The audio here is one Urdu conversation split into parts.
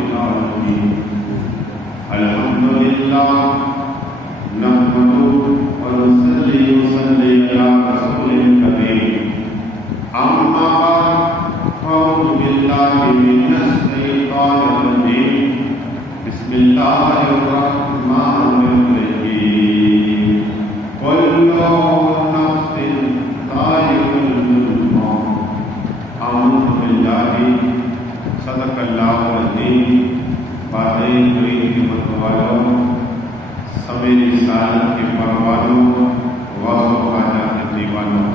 العالمين الحمد لله نحمده ونصلي على رسوله الكريم أما بعد أعوذ بالله من الشيطان الرجيم بسم الله الرحمن الرحيم كل نفس ذائقة الموت أعوذ بالله صدق اللہ العظیم باتیں ہوئی حکمت والوں سمے رسالت کے پروانوں وفادہ کے دیوانوں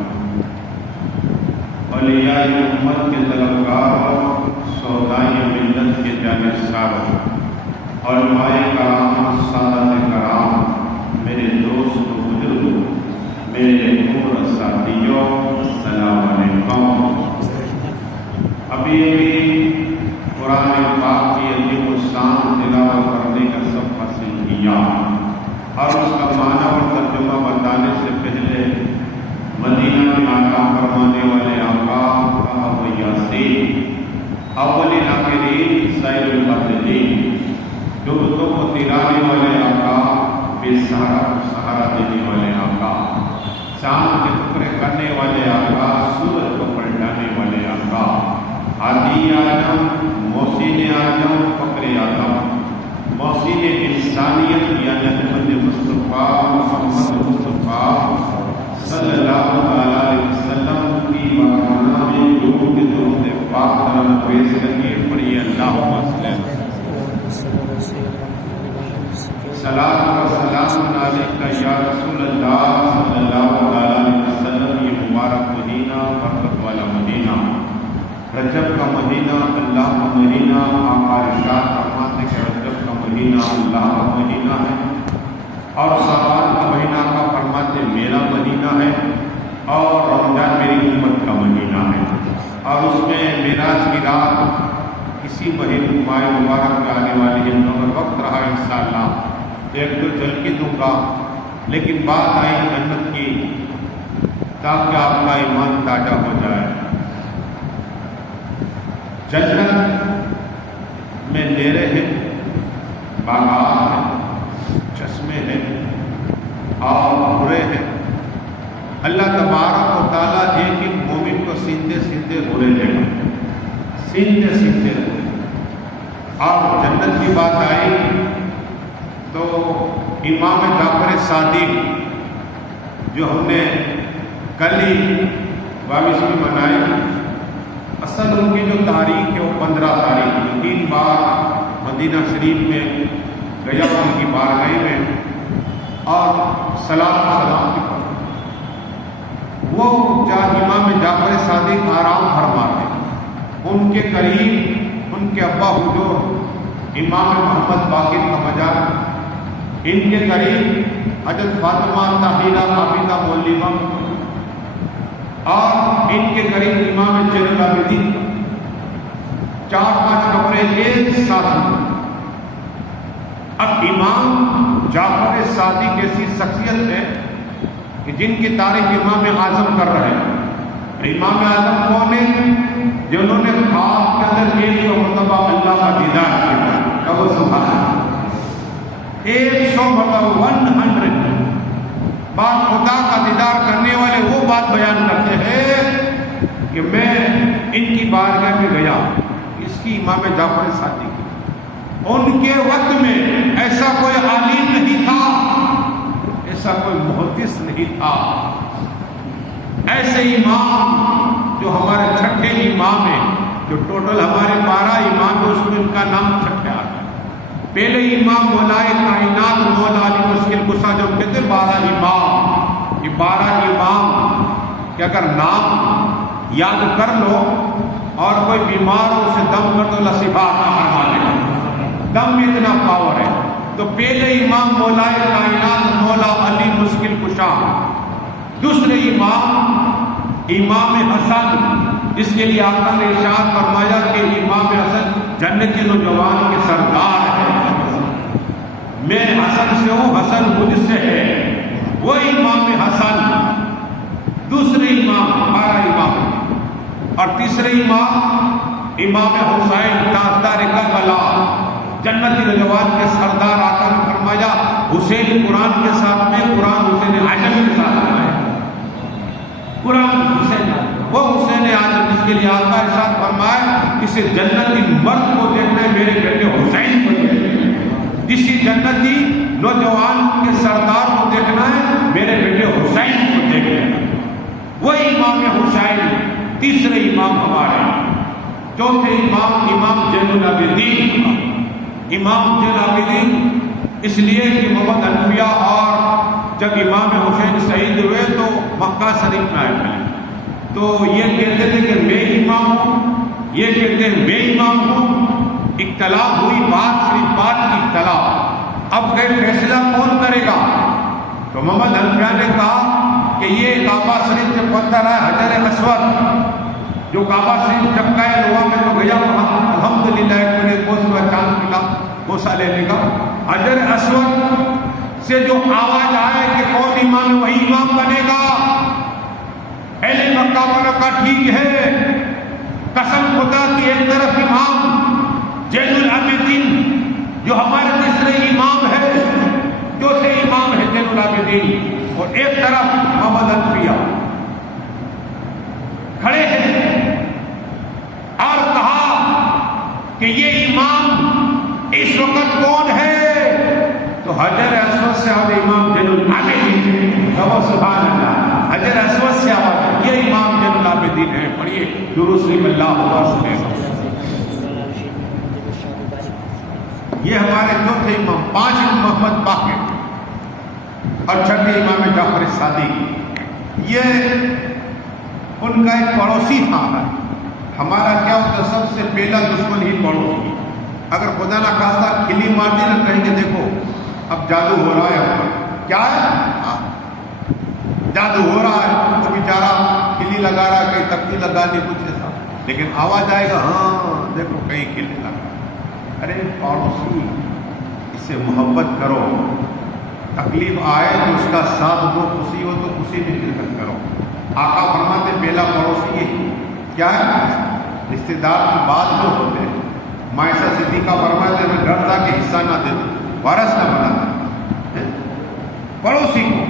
اولیاء امت کے طلبگاروں سودائی ملت کے جانشینوں علماء کرام سادات کرام میرے دوست و بزرگوں میرے عمر ساتھیوں السلام علیکم۔ ابھی قرآن پاک کی عظیم الشان تلاوت کرنے کا سب حاصل کیا اور اس کا معنی اور ترجمہ بتانے سے پہلے مدینہ میں آقا فرمانے والے آقا یاسین اولین آخرین سائر القاتلین ڈوبتوں کو تیرانے والے آقا بے سہارا کو سہارا دینے والے آقا چاند کے ٹکڑے کرنے والے آقا سورج کو پلٹانے والے آقا عادی آدم محسن آدم فقر آدم محسن انسانیت یعنی محمد مصطفیٰ محمد مصطفیٰ صلی اللہ علیہ وسلم کی بارگاہ میں لوگوں کے درود پاک ترانہ پیش کریے پڑھیے اللہم صلاۃ و سلام علیک یا رسول اللہ صلی اللہ علیہ وسلم۔ یہ مبارک مہینہ برکت والا مہینہ رجب کا مہینہ اللہ کا مہینہ آقا ارشاد فرماتے کہ رجب کا مہینہ اللہ کا مہینہ ہے اور شعبان کا مہینہ کا فرماتے میرا مہینہ ہے اور رمضان میری امت کا مہینہ ہے اور اس میں معراج کی رات کسی مہینے ماہ مبارک میں آنے والی ہے مگر وقت رہا انشاءاللہ ایک دو جھلکی دوں گا لیکن بات آئی جنت کی تاکہ آپ کا ایمان تازہ ہو جائے۔ جنت میں نیرے ہیں باغات ہیں چشمے ہیں اور برے ہیں۔ اللہ تبارک و تعالیٰ ایک ایک مومن کو سیندے سیندے برے لے گا سیندے سیندے برے۔ اور جنت کی بات آئی تو امام جعفر صادق جو ہم نے کل ہی 22ویں منائی اصل ان کی جو تاریخ ہے وہ 15 تاریخ ہے۔ 3 بار مدینہ شریف میں گیا ان کی بارگاہ میں اور سلام کی پڑھی۔ وہ جہاں امام جعفر صادق آرام فرماتے ان کے قریب ان کے ابا حضور امام محمد باقر کا مجال ان کے قریب حضرت فاطمہ طاہرہ عابدہ معلمہ اور ان کے قریب امام زین العابدین 4-5 کمرے ایک ساتھ۔ اب امام جعفر صادق ایسی شخصیت ہے کہ جن کی تعریف امام اعظم کر رہے ہیں۔ امام اعظم کون ہے؟ جنہوں نے خواب کے اندر 100 مرتبہ اللہ کا دیدار کیا۔ وہ سبحان 100 مرتبہ 100 بات خدا کا دیدار کرنے والے وہ بات بیان کرتے ہیں کہ میں ان کی بارگاہ میں گیا۔ اس کی امام جعفر صادق ان کے وقت میں ایسا کوئی عالم نہیں تھا ایسا کوئی محدث نہیں تھا ایسے امام جو ہمارے چھٹے امام ہیں جو ٹوٹل ہمارے 12 امام ہیں اس میں ان کا نام چھٹے آتا ہے۔ پہلے امام مولائے کائنات مولا علی مشکل کشا جو کہتے 12 امام یہ 12 امام کہ اگر نام یاد کر لو اور کوئی بیمار ہو اسے دم کر دو اللہ شفا عطا فرما دے گا۔ دم میں اتنا پاور ہے۔ تو پہلے امام مولائے کائنات مولا علی مشکل کشا، دوسرے امام حسن جس کے لیے آقا نے ارشاد فرمایا کہ امام حسن جنتی نوجوان کے سردار ہے۔ میں حسن سے ہوں حسن مجھ سے ہے، وہ امام حسن دوسرے امام 12 امام اور تیسرے امام امام حسین تاجدار کربلا جنتی نوجوان کے سردار آقا نے فرمایا حسین قرآن کے ساتھ میں قرآن حسین اعظم کے ساتھ میں آئے. قرآن حسین وہ حسین اعظم جس کے لیے آقا ارشاد فرمایا کسی جنتی مرد کو دیکھنا ہے میرے بیٹے حسین کو دیکھنا ہے. کسی جنتی نوجوان کے سردار کو دیکھنا ہے میرے بیٹے حسین کو دیکھنا ہے. وہ امام حسین تیسرے امام ہمارے. چوتھے امام امام زین العابدین. امام زین العابدین اس لیے کہ محمد انبیاء اور جب امام حسین شہید ہوئے تو مکہ شریف میں آئے تھے تو یہ کہتے تھے کہ میں امام ہوں, یہ کہتے ہیں میں امام ہوں. اختلاف ہوئی بات صرف بات کی اختلاف. اب کہ فیصلہ کون کرے گا تو محمد انبیاء نے کہا کہ یہ کعبہ شریف سے پتھر ہے حجر اسود جو کعبہ شریف چپکائے لوہا میں تو گیا الحمدللہ ایک میرے کوس میں چاند ملا کوسا لینے کا. حجر اسود سے جو آواز آئے کہ کون امام ہے وہی امام بنے گا. اہل مکہ نے کہا ٹھیک ہے. قسم خدا کی ایک طرف امام زین العابدین جو ہمارے تیسرے امام ہے چوتھے امام ہے زین العابدین اور ایک طرف محمد انبیاء کھڑے ہیں اور کہا کہ یہ امام اس وقت کون ہے تو حجر اسود سے آواز امام زین العابدین. سبحان اللہ. حجر اسود سے آواز یہ امام زین العابدین ہے. پڑھیے درود شریف اللہ سنے. یہ ہمارے چوتھے امام. پانچ محمد باقر اور چھٹے امام جعفر صادق. یہ ان کا ایک پڑوسی تھا. ہمارا کیا ہوتا سب سے پہلا دشمن ہی پڑوسی. اگر خدا نہ خاصا کھلی مار دی نہ کہیں گے دیکھو اب جادو ہو رہا ہے. کیا ہے جادو ہو رہا ہے تو بیچارہ کھلی لگا رہا ہے کہیں تکتی لگا دی کچھ ایسا لیکن آواز آئے گا ہاں دیکھو کہیں کھلی لگا. ارے پڑوسی اس سے محبت کرو. تکلیف آئے تو اس کا ساتھ دو. خوشی ہو تو خوشی میں شرکت کرو. آقا فرماتے پہلا پڑوسی یہ کیا ہے رشتے دار کی بات جو ہوتے ہیں. معائشہ صدیقہ فرماتے میں ڈر تھا کہ حصہ نہ دے دو وارث نہ بنا پڑوسی کو.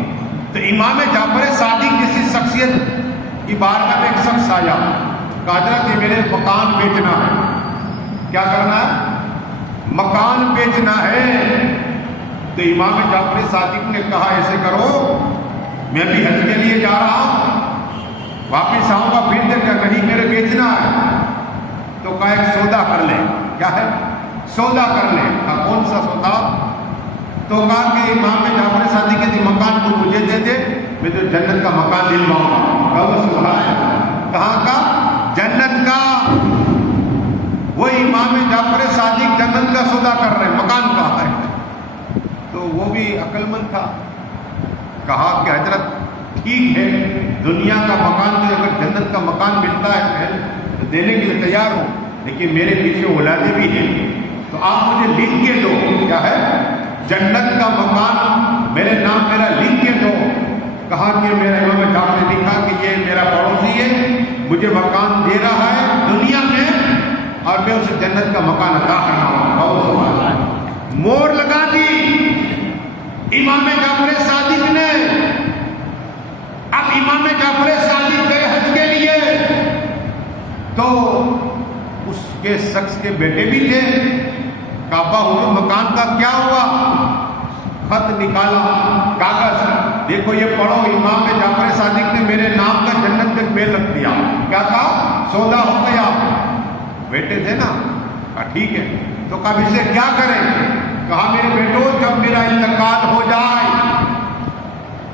تو امام جعفر صادق جیسی شخصیت کی بارگاہ میں ایک شخص آیا کہا حضرت میرے مکان بیچنا ہے. کیا کرنا ہے مکان بیچنا ہے. تو امام جعفر صادق نے کہا ایسے کرو میں بھی حج کے لیے جا رہا ہوں واپس آؤں گا پھر دے کیا نہیں میرے بیچنا ہے. تو کہا ایک سودا کر لیں. کیا ہے سودا کر لیں. کہا کون سا سودا تو کہا کہ امام جعفر صادق کے مکان تو مجھے دے دے میں تو جنت کا مکان دلواؤں گا. کہا سبحان کہاں کا جنت کا. وہ امام جعفر صادق جنت کا سودا کر رہے مکان کا ہے. تو وہ بھی عقل مند تھا. کہا کہ حضرت ٹھیک ہے دنیا کا مکان تو اگر جنت کا مکان ملتا ہے تو دینے کے لیے تیار ہوں لیکن میرے پیچھے اولادیں بھی ہیں تو آپ مجھے لکھ کے دو. کیا ہے جنت کا مکان میرے نام میرا لکھ کے دو. کہا کہ میرا امام جعفر نے لکھا کہ یہ میرا پڑوسی ہے مجھے مکان دے رہا ہے دنیا میں اور میں اسے جنت کا مکان عطا کر رہا ہوں. مور لگا دی امام جعفر صادق نے. اب امام جعفر صادق گئے حج کے لیے تو اس کے شخص کے بیٹے بھی تھے. کعبہ ہوئے مکان کا کیا ہوا خط نکالا کاغذ دیکھو یہ پڑھو امام جعفر صادق نے میرے نام کا جنت میں میل رکھ دیا. کیا کہا سودا ہو گیا. بیٹے تھے نا کہا ٹھیک ہے. تو کب اسے کیا کریں. کہا میرے بیٹو جب میرا انتقال ہو جائے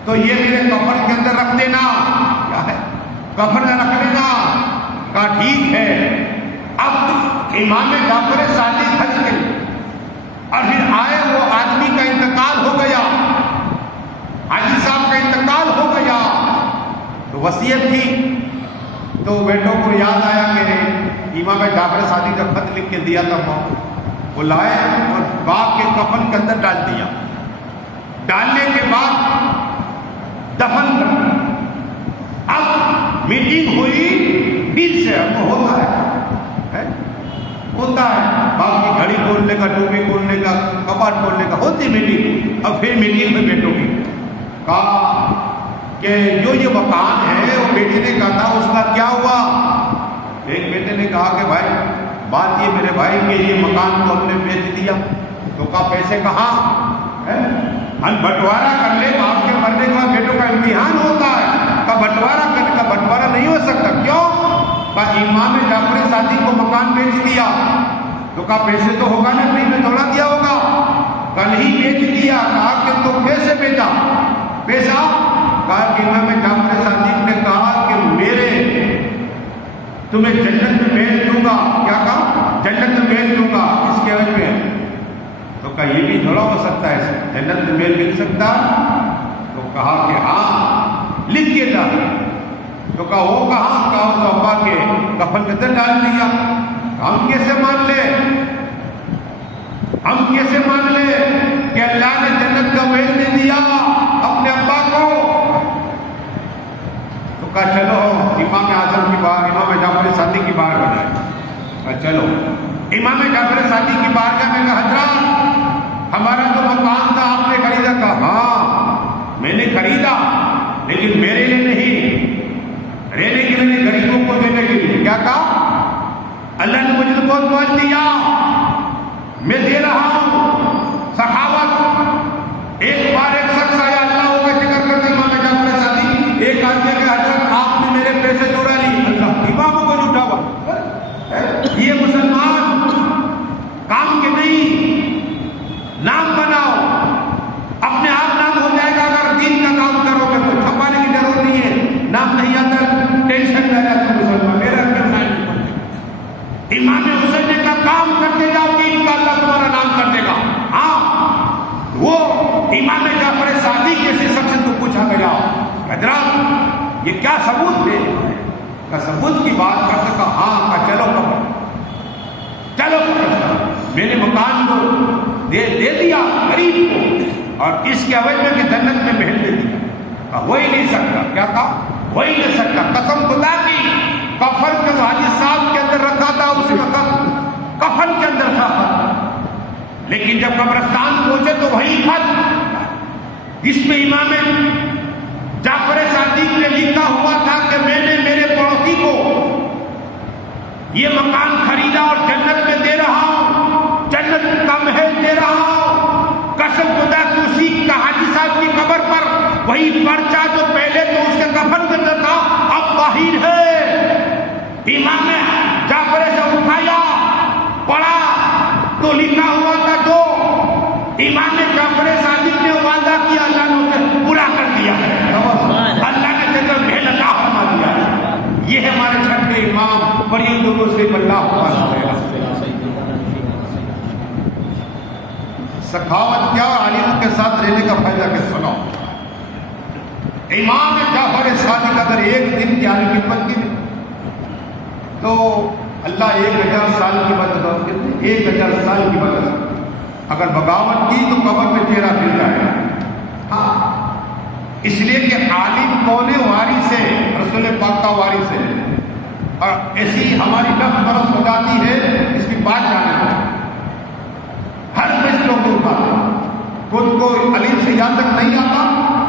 تو یہ میرے کفن کے اندر رکھ دینا. کیا ہے کفن میں رکھ دینا. کہا ٹھیک ہے. اب امام جعفر صادق حج کے اور پھر آئے وہ آدمی کا انتقال ہو گیا حاجی صاحب کا انتقال ہو گیا تو وصیت تھی. تو بیٹوں کو یاد آیا کہ امام جعفر صادق جب خط لکھ کے دیا تھا وہ لائے اور باپ کے کفن کے اندر ڈال دیا. ڈالنے کے بعد دفن کر اب میٹنگ ہوئی پھر سے اب ہوتا ہے ہوتا ہے، باقی گھڑی کھولنے کا، ٹوپی کھولنے کا، کپاٹ کھولنے کا ہوتی میٹنگ. اب پھر میٹنگ میں بیٹھو گی. کہا کہ جو یہ مکان ہے وہ بیچنے کا تھا، اس کا کیا ہوا؟ ایک بیٹے نے کہا کہ بھائی بات یہ میرے بھائی کہ یہ مکان تو ہم نے بیچ دیا. تو کہا پیسے کہاں؟ ہم بٹوارا کر لیں، آپ کے مرنے کے بعد بیٹوں کا امتحان ہوتا ہے. کا بٹوارا کرنے کا بٹوارا نہیں ہو سکتا. کیوں؟ کہا امام جعفر صادق کو مکان بیچ دیا. تو کہا پیسے تو ہوگا نا، فری میں تھوڑا دیا ہوگا. کل ہی بیچ دیا. کہا کہ تم کیسے بیچا پیسہ؟ کہا کہ امام جعفر صادق نے کہا کہ میرے تمہیں جنت میں محل دوں گا. کیا کہا؟ جنت میں محل دوں گا. اس کے عوض میں. تو کہا یہ بھی تھوڑا ہو سکتا ہے، جنت میں محل مل سکتا. تو کہا کہ ہاں لکھ کے جا. تو کہا وہ کہاں؟ کہا تو ابا کے کفن کے اندر ڈال دیا. ہم کیسے مان لے، ہم کیسے مان لے کہ اللہ نے جنت کا محل دے دیا اپنے ابا کو؟ تو کہا چلو امام اعظم کی بار، امام جعفر صادق کی بار بنائے. کہا چلو امام جعفر صادق کی بارگاہ میں. کہا حضرات ہمارا جو مکان تھا آپ نے خریدا؟ کہا ہاں میں نے خریدا، لیکن میرے لیے نہیں، رہنے کے لیے، غریبوں کو دینے کے لیے. کیا کہا؟ اللہ نے مجھے تو بہت مال دیا، میں دے رہا ہوں. سخاوت. ایک بار ایک شخص آیا، اللہ کا ذکر کرتے امام جعفر صادق. ایک آدمی کہ حضرت آپ نے میرے پیسے چورا لی. اللہ امام کو جھوٹا ہوا. یہ مسلمان کام کے نہیں، نام بناؤ، اپنے آپ نام ہو جائے گا. اگر دین کا کام کرو گے تو چھپانے کی ضرورت نہیں ہے. نام نہیں آتا ٹینشن رہ جاتا مسلمان. میرا کیوں نام نہیں پڑھتے؟ امام حسین کا کام کرتے جاؤ، دین کا اللہ تمہارا نام کر دے گا. ہاں وہ امام جعفر صادق جیسے شخص سے تو پوچھا گیا حضرات یہ کیا ثبوت ہے؟ کا ثبوت کی بات کرتے. کہا ہاں. کہا چلو چلو میں نے مکان کو دے دیا غریب کو، اور اس کے عوض میں کہ جنت میں محل دے دیا. کہا ہو ہی نہیں سکتا. کیا کہا؟ ہو ہی نہیں سکتا. قسم خدا کی کفن کے حاجی صاحب کے اندر رکھا تھا، اس وقت کفن کے اندر تھا. لیکن جب قبرستان پہنچے تو وہی خط جس میں امام جعفر صادق نے لکھا ہوا تھا کہ میں نے میرے پڑوسی کو یہ مکان خریدا اور جنت میں دے رہا ہوں، جنت کا محل دے رہا ہوں. قسم خدا کی اسی کا حاجی صاحب کی قبر پر وہی پرچہ جو پہلے تو اس کے کفن کے اندر تھا اب باہر ہے. امام جعفر سے اٹھایا، پڑھا تو لکھا ہوا تھا جو امام جعفر صادق نے وعدہ کیا اللہ نے اسے پورا کر دیا ہے. اللہ نے جنت محل عطا فرما دیا ہے. یہ ہے ہمارے چھٹے امام مریم دونوں سے اللہ. سخاوت کیا اور عالم کے ساتھ رہنے کا فائدہ کیا سنو. امام جعفر صادق اگر ایک دن کی عالم خدمت کی تو اللہ 1000 سال کی مدد، 1000 سال کی مدد. اگر بغاوت کی تو قبر میں چہرہ مل جائے. ہاں اس لیے کہ عالم کون وارث ہے، رسول پاک کا وارث ہے. اور ایسی ہماری نفس برس ہو جاتی ہے اس کی بات جانے کو ہر فیصلوں کو اٹھاتے ہیں. خود کو علیم سے یہاں تک نہیں آتا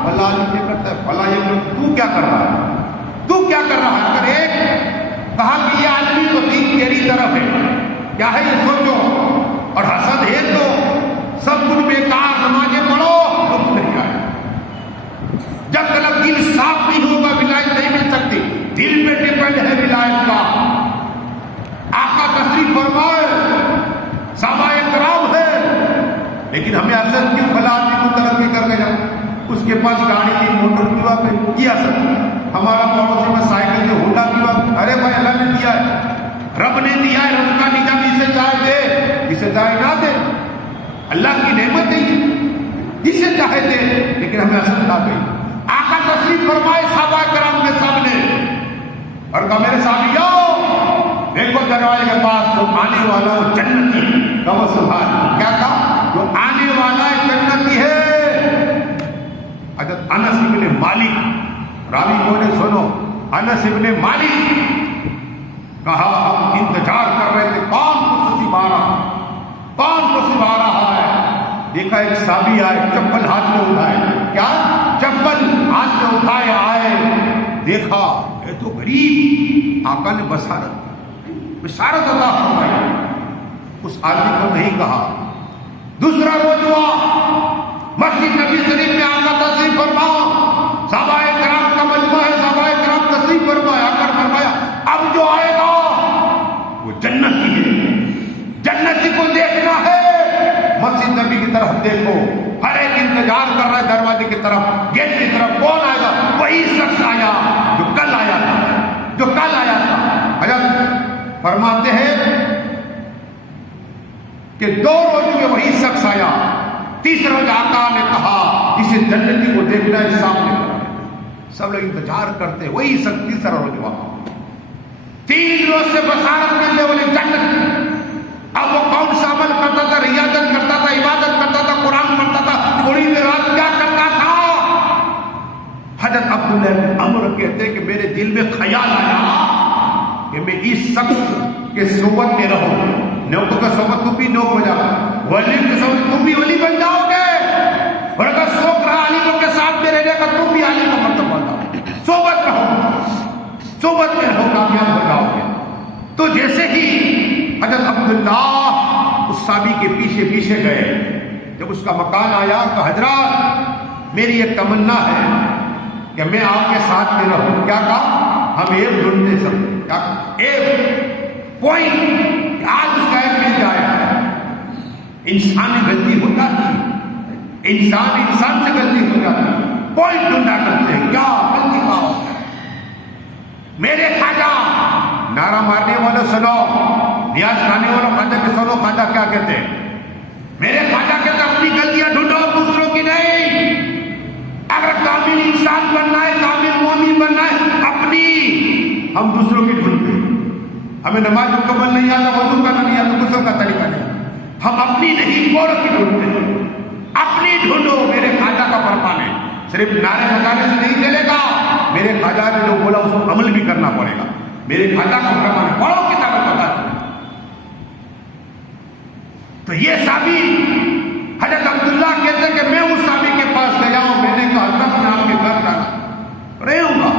فلاں یہ کرتا ہے، فلاں یہ کرتا ہے. تو کیا کر رہا ہے؟ تو کیا کر رہا ہے؟ اگر ایک کہا کہ یہ آدمی تو دین تیری طرف ہے، کیا ہے یہ سوچو. اور حسد ہے تو سب کچھ بیکار، نمازیں پڑھو کچھ نہیں آئے. جب تک دل صاف نہیں ہوگا ولایت نہیں مل سکتی. دل پہ ڈیپینڈ ہے ولایت کا. آقا تشریف فرمائے، صحابہ کرام ہے، لیکن ہمیں حسد کیوں؟ فلاں آدمی کو ترقی کر کے جاؤ، اس کے پاس گاڑی کی، موٹر کی بات کی حسد. ہمارا پڑوسی میں سائیکل کی، ہونڈا کی بات. ارے بھائی اللہ نے دیا ہے، رب نے دیا ہے، رب کا نظام اسے چاہے دے، اسے چاہے نہ دے. اللہ کی نعمت ہے یہ، جسے چاہے دے، لیکن ہمیں حسد نہ دے. آقا تشریف فرمائے صحابہ کرام کے سامنے اور کہا میرے صحابیوں دیکھو دروازے کے پاس جو آنے والا وہ جنتی ہے. کہو سبحان. کیا کہا؟ جو آنے والا ہے جنتی ہے. حضرت انس ابن مالک راوی بولے سنو، انس ابن مالک کہا ہم انتظار کر رہے تھے کون دیکھا ایک صحابی آئے, چپل ہاتھ میں اٹھائے, کیا چپل ہاتھ میں اٹھائے آئے, دیکھا یہ تو غریب, آقا نے بشارت عطا فرمائی. اس آدمی کو نہیں کہا. دوسرا روز ہوا, مسجد نبی شریف میں آقا تشریف فرما, صحابہ کرام کا مجمع ہے, صحابہ کرام تشریف فرمایا, آ کر فرمایا اب جو آئے گا وہ جنتی ہے, جنتی کو دیکھنا ہے. مسجد نبی کی طرف دیکھو, ہر ایک انتظار کر رہا ہے دروازے کی طرف, گیٹ کی طرف. کون آئے گا؟ وہی شخص آیا جو کل آیا تھا. حضرت فرماتے ہیں کہ 2 روز میں وہی شخص آیا. تیسرے روز آقا نے کہا اسے جنتی کو دیکھنا ہے, سامنے. سب لوگ انتظار کرتے, وہی شخص تیسرا روز ہوا. 3 روز سے بشارت ملنے والی جنت. اب وہ کون سا عمل کرتا تھا؟ ریاضت کرتا تھا, عبادت کرتا تھا, قرآن پڑھتا تھا, تھوڑی دیر رات کیا کرتا تھا؟ حضرت عبداللہ بن عمرو کہتے ہیں کہ میرے دل میں خیال آیا کہ میں اس شخص کے صحبت میں رہوں. نوکوں کا صحبت تم بھی نوک ہو جاؤ, ولی کے صحبت تم بھی ولی بن جاؤ گے, اور اگر شوق رہا عالموں کے ساتھ میں رہنے کا تم بھی عالم کا مرتبہ بن جاؤ گے. صحبت میں رہو, کامیاب ہو جاؤ گے. تو جیسے ہی حضرت عبداللہ اس صحابی کے پیچھے پیچھے گئے, جب اس کا مکان آیا تو حضرات میری ایک تمنا ہے کہ میں آپ کے ساتھ میں رہوں. کیا کہا؟ ہم ایک ڈھونڈتے سب, کیا ایک پوائنٹ, آج اس کا ایک مل جائے. انسانی غلطی ہو جاتی ہے, انسان سے غلطی ہو جاتی ہے, پوائنٹ ڈھونڈا کرتے ہیں, کیا غلطی کا ہوتا ہے. میرے خواجہ, نعرہ مارنے والوں سنو, نیاز کھانے والوں خواجہ کے سنو, خواجہ کیا کہتے ہیں. میرے خواجہ کہتے ہیں اپنی غلطیاں ڈھونڈو, دوسروں کی نہیں. اگر کامل انسان بننا ہے, کامل مومن بننا ہے, اپنی. ہم دوسروں کی ڈھونڈتے ہیں, ہمیں نماز مکمل نہیں آتا, وضو کا نہیں آتا, غسل کا طریقہ نہیں آتا, ہم اپنی نہیں گوڑوں کی ڈھونڈتے ہیں. اپنی ڈھونڈو. میرے خواجہ کا فرمان ہے, صرف نعرے لگانے سے نہیں چلے گا. میرے خواجہ نے جو بولا اس کو عمل بھی کرنا پڑے گا. میرے خواجہ کا فرمان ہے, پڑھو کتابیں پتا چلے. تو یہ صحابی حضرت عبداللہ کہتے ہیں کہ میں اس صحابی کے پاس گیا ہوں, میں نے کہا حضرت میں آپ کے گھر جانا رہے ہوں گا.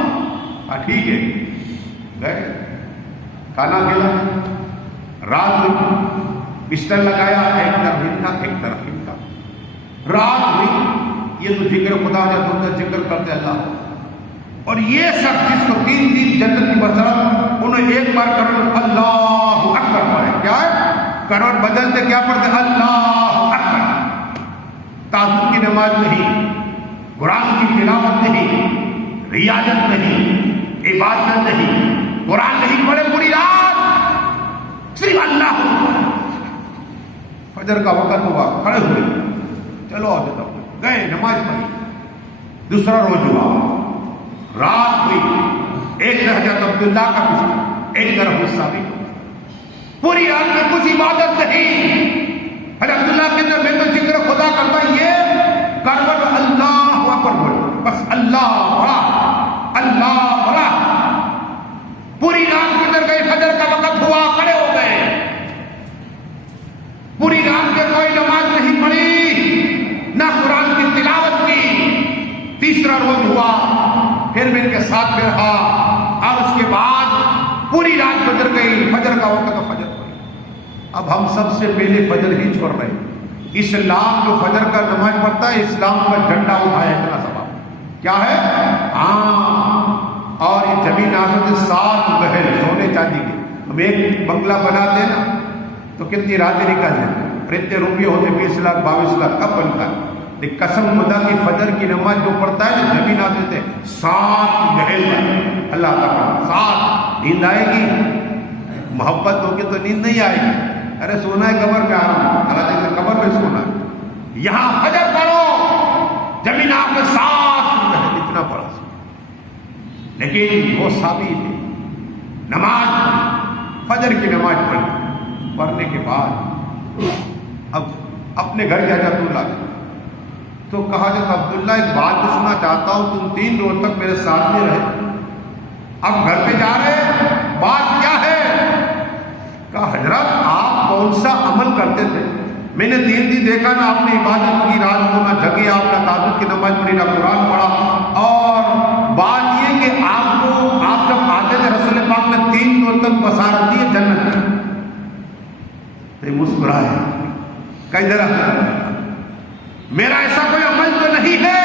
ٹھیک ہے, گئے, کھانا کھلا, رات بستر لگایا, ایک طرف ان کا ایک طرف ان کا. رات ہوئی, یہ تو ذکر خدا جب تم نے ذکر کرتے اللہ. اور یہ شخص جس کو 3 دن جنت کی بشارت, انہیں ایک بار کروڑ اللہ اکبر پڑھے. کیا ہے کروڑ بدلتے کیا پڑھتے؟ اللہ اکبر. تعجب کی نماز نہیں, قرآن کی تلاوت نہیں, ریاضت نہیں, عبادت نہیں, قرآن نہیں پڑھے پوری رات, صرف اللہ. فجر کا وقت ہوا, کھڑے ہوئے, چلو آ جاتا, گئے نماز پڑھی. دوسرا روز ہوا, رات ہوئی, ایک طرف حضرت عبداللہ کا بستر, ایک طرف حصہ بھی. پوری رات میں کچھ عبادت نہیں. حضرت عبداللہ کے اندر میں تو ذکر خدا کرتا, یہ کروٹ اللہ اکبر بولو, بس اللہ بڑا, اللہ بڑا. پوری رات کے اندر گئے, فجر کا وقت ہوا, کھڑے ہو گئے. پوری رات میں کوئی نماز نہیں پڑھی, نہ قرآن کی تلاوت کی. تیسرا روز ہوا, پھر میں ان کے ساتھ میں رہا, اور اس کے بعد پوری رات گزر گئی. فجر کا وقت, فجر ہوئی. اب ہم سب سے پہلے فجر ہی چھوڑ رہے ہیں. اسلام جو فجر کا نماز پڑھتا ہے, اسلام کا جھنڈا اٹھایا اتنا سوال کیا ہے. ہاں, اور یہ زمین آسمان 7 محل سونے چاندی کے. ہم ایک بنگلہ بناتے ہیں نا تو کتنی راتیں نکل جاتی ہیں, اور اتنے روپیے ہوتے 20 لاکھ 22 لاکھ, کب بنتا ہے. لیکن قسم خدا کی فجر کی نماز جو پڑھتا ہے نا, زمین آسمان سے 7 محل اللہ تعالیٰ. 7 نیند آئے گی, محبت ہوگی تو نیند نہیں آئے گی. ارے سونا ہے قبر پہ آرام, حالانکہ قبر پہ سونا ہے. یہاں فجر پڑھو, زمین آپ میں 7 محل, اتنا پڑھا. لیکن وہ صحابی تھے, نماز فجر کی نماز پڑھنے کے بعد اب اپنے گھر جا عبداللہ تو کہا جاتا, عبداللہ ایک بات پوچھنا چاہتا ہوں, تم 3 روز تک میرے ساتھ میں رہے, اب گھر پہ جا رہے, بات کیا ہے؟ کہا حضرت آپ کون سا عمل کرتے تھے میں نے 3 دن دیکھا نہ آپ نے عبادت کی رات کو، نہ جگے آپ، نہ تہجد کی نماز پڑھی، نہ قرآن پڑھا. اور بات یہ کہ آپ جب آتے تھے رسول پاک نے 3 دنوں تک بشارت دی جنت کی. تو مسکرائے کئی طرح میرا ایسا کوئی عمل تو نہیں ہے،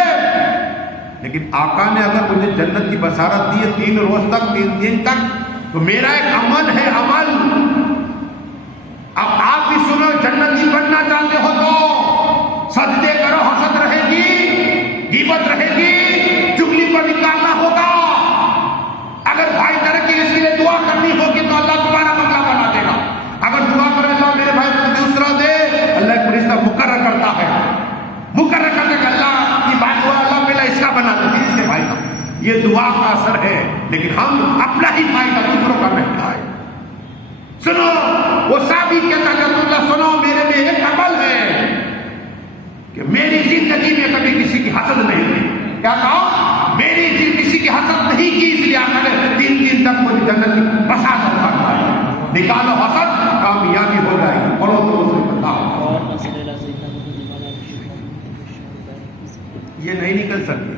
لیکن آقا نے اگر مجھے جنت کی بشارت دی ہے 3 روز تک 3 دن تک، تو میرا ایک عمل ہے عمل. اب آپ بھی سنو، جنتی بننا چاہتے ہو تو سجدے کرو، حسد رہے گی، غیبت رہے گی، چغلی کو نکالنا ہوگا. اگر بھائی ترقی اس لیے دعا کرنی ہوگی تو اللہ تمہارا بنگلہ بنا دے گا. اگر دعا کرے اللہ میرے بھائی کو دوسرا دے، اللہ ایک رشتہ مقرر کرتا ہے، مقرر کرنے کا اللہ کی بات ہوا، اللہ پہلا اس کا بنا دے اسے بھائی کا. یہ دعا کا اثر ہے، لیکن ہم اپنا ہی فائدہ دوسروں کا نہیں آئے. سنو وہ صحابی کہتا کہ اللہ سنو، میرے میں ایک عمل ہے کہ میری زندگی میں کبھی کسی کی حسد نہیں ہوئی. کیا کہا؟ میری کسی کی حسد نہیں کی، اس لیے آقا نے 3 دن تک مجھے جنت کی بشارت فرمائی. نکالو حسد، کامیابی ہو جائے گی. پڑھو تو اسے بتاؤ. یہ نہیں نکل سکتے.